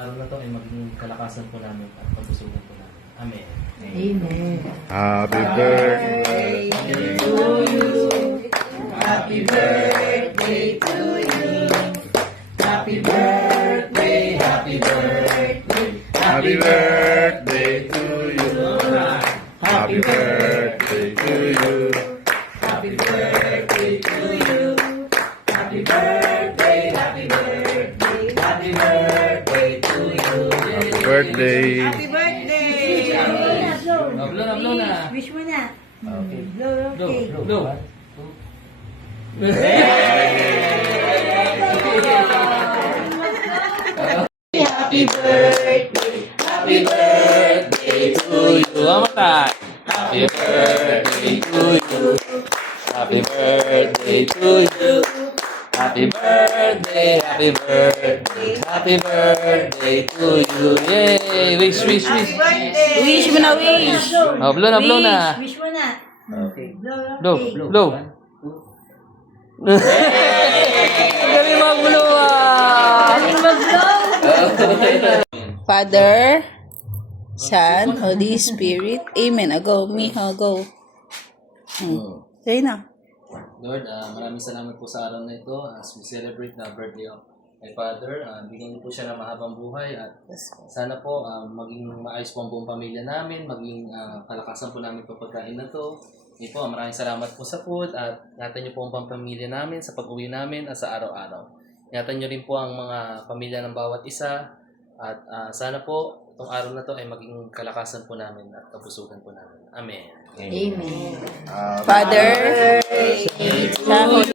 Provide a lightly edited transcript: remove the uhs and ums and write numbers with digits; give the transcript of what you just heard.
araw na to ay maging kalakasan po namin at kabusugan po namin. Amen. Amen. Happy birthday to you. Happy birthday to you. Happy birthday, happy birthday. Happy birthday to you. Happy birthday to you. Happy birthday to you. Happy birthday, happy birthday. Happy birthday to you. Happy birthday. Happy birthday. Blow na. Wish mo na. Okay. Blow, okay. Blow. Happy birthday. Happy birthday to you. One more time. Happy birthday to you. Happy birthday to you. Happy birthday, happy birthday, happy birthday to you. Yay! Wish, wish, wish. Birthday. Wish mo na, wish. Oh, blow na, blow na. Wish mo na. Okay. Blow, Blow, okay. blow. Galing mag-blow ah! Father, Son, Holy Spirit. Amen. Go, Miho, go. Say na. Lord, maraming salamat po sa araw na ito as we celebrate the birthday of my father. Bigyan niyo po siya ng mahabang buhay at sana po maging maayos po ang buong pamilya namin, maging kalakasan po namin pagkain na to. Hindi po, maraming salamat po sa food at ingatan niyo po ang pamilya namin sa pag-uwi namin at sa araw-araw. Ingatan niyo rin po ang mga pamilya ng bawat isa at sana po itong araw na to ay maging kalakasan po namin at kabusugan po namin. Amen. Amen. Father, Son,